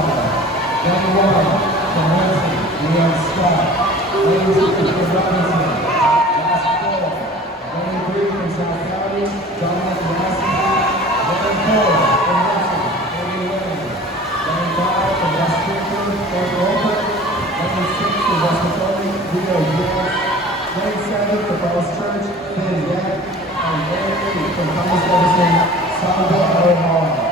Number 1, from Lansing, we have Scott. Lane 2 from Robinson. Last 4. Lane 3 from South County, Dominic Lassie. Lane 4 from Lansing, Cody Lane. Lane 5 from West Springfield, Fort Walker. Lane 6 from West Macomb, Rio Grant. Lane 7 from Falls Church, Ben Yak. And Lane 8 from Thomas Edison, Sandra O'Hara.